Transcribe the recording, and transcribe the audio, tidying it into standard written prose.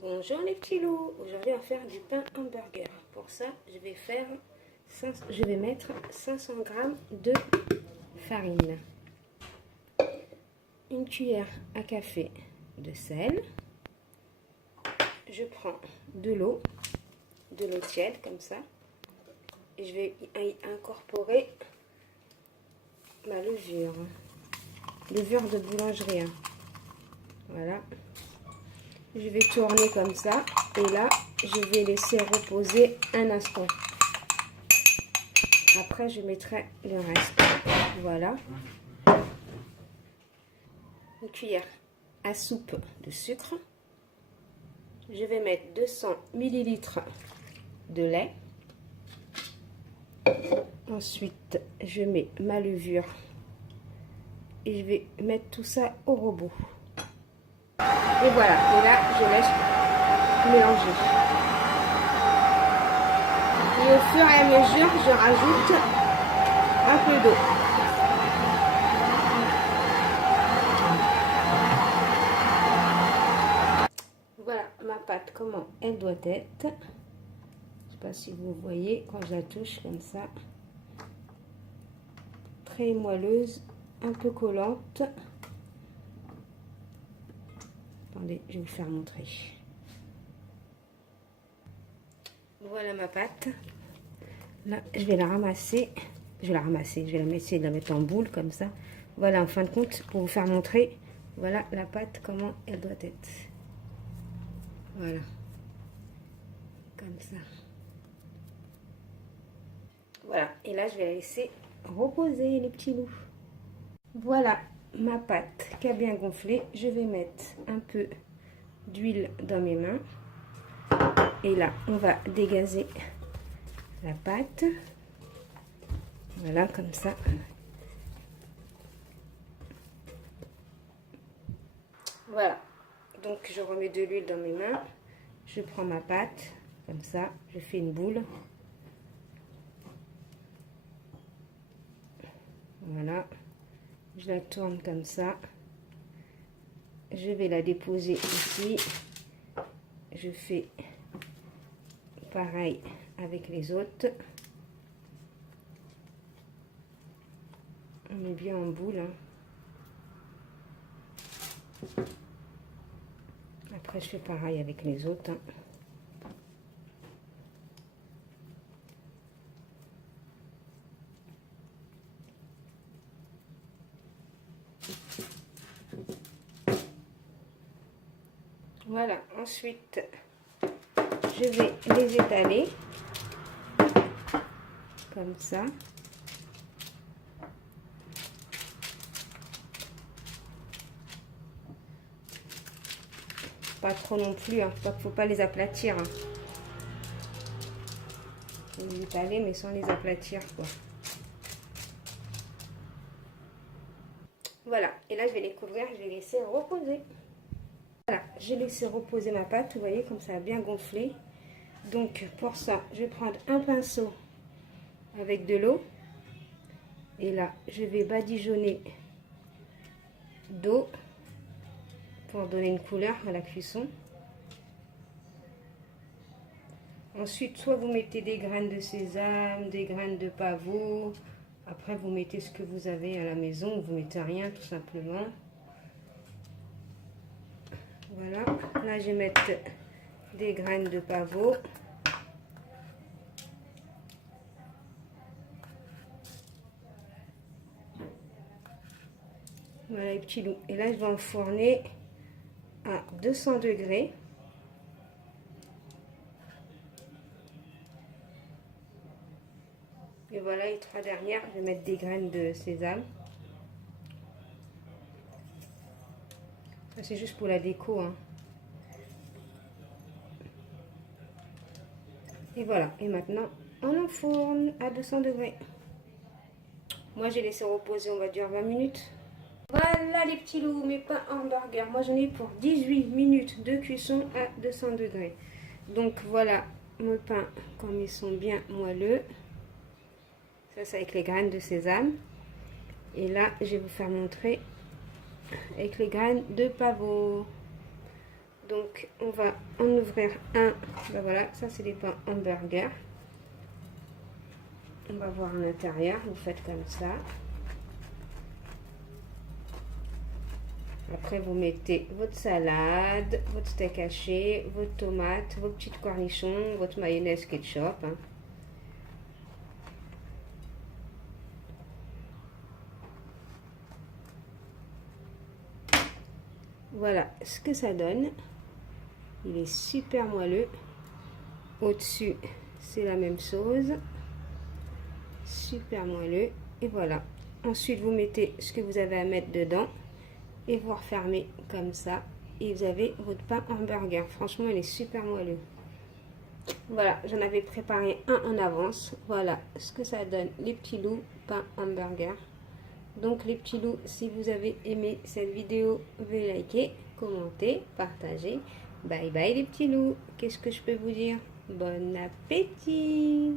Bonjour les petits loups, aujourd'hui on va faire du pain hamburger. Pour ça, je vais mettre 500 g de farine, une cuillère à café de sel. Je prends de l'eau tiède comme ça, et je vais y incorporer ma levure de boulangerie. Voilà. Je vais tourner comme ça et là je vais laisser reposer un instant. Après je mettrai le reste. Voilà. Une cuillère à soupe de sucre. Je vais mettre 200 ml de lait. Ensuite je mets ma levure et je vais mettre tout ça au robot. Et voilà, et là je laisse mélanger. Et au fur et à mesure, je rajoute un peu d'eau. Voilà ma pâte, comment elle doit être. Je ne sais pas si vous voyez quand je la touche comme ça. Très moelleuse, un peu collante. Attendez, je vais vous faire montrer. Voilà ma pâte. Là, je vais la ramasser. Je vais essayer de la mettre en boule comme ça. Voilà, en fin de compte, pour vous faire montrer, voilà la pâte, comment elle doit être. Voilà. Comme ça. Voilà, et là, je vais la laisser reposer, les petits loups. Voilà ma pâte qui a bien gonflé. Je vais mettre un peu d'huile dans mes mains. Et là, on va dégazer la pâte. Voilà, comme ça. Voilà. Donc, je remets de l'huile dans mes mains. Je prends ma pâte, comme ça. Je fais une boule. Voilà. Je la tourne comme ça. Je vais la déposer ici. Je fais pareil avec les autres. On met bien en boule. Après, je fais pareil avec les autres. Voilà, ensuite, je vais les étaler comme ça. Pas trop non plus, hein. Faut pas les aplatir. Hein. Faut les étaler, mais sans les aplatir, quoi. Voilà, et là, je vais les couvrir, je vais laisser reposer. Voilà, j'ai laissé reposer ma pâte, vous voyez, comme ça a bien gonflé. Donc, pour ça, je vais prendre un pinceau avec de l'eau. Et là, je vais badigeonner d'eau pour donner une couleur à la cuisson. Ensuite, soit vous mettez des graines de sésame, des graines de pavot. Après, vous mettez ce que vous avez à la maison, ou vous mettez rien, tout simplement. Voilà, là je vais mettre des graines de pavot. Voilà les petits loups. Et là je vais enfourner à 200 degrés. Et voilà les trois dernières, je vais mettre des graines de sésame. Ça c'est juste pour la déco, hein. Et voilà, et maintenant on enfourne à 200 degrés. Moi j'ai laissé reposer, on va dire 20 minutes. Voilà les petits loups, mes pains hamburger. Moi j'en ai pour 18 minutes de cuisson à 200 degrés. Donc voilà mon pain, comme ils sont bien moelleux. Ça c'est avec les graines de sésame. Et là je vais vous faire montrer avec les graines de pavot. Donc on va en ouvrir un. Ben voilà, ça c'est des pains hamburger. On va voir à l'intérieur, vous faites comme ça. Après vous mettez votre salade, votre steak haché, votre tomate, vos petites cornichons, votre mayonnaise ketchup. Hein. Voilà ce que ça donne. Il est super moelleux. Au-dessus, c'est la même chose. Super moelleux. Et voilà. Ensuite, vous mettez ce que vous avez à mettre dedans. Et vous refermez comme ça. Et vous avez votre pain hamburger. Franchement, il est super moelleux. Voilà, j'en avais préparé un en avance. Voilà ce que ça donne, les petits loups pain hamburger. Donc les petits loups, si vous avez aimé cette vidéo, veuillez liker, commenter, partager. Bye bye les petits loups. Qu'est-ce que je peux vous dire? Bon appétit!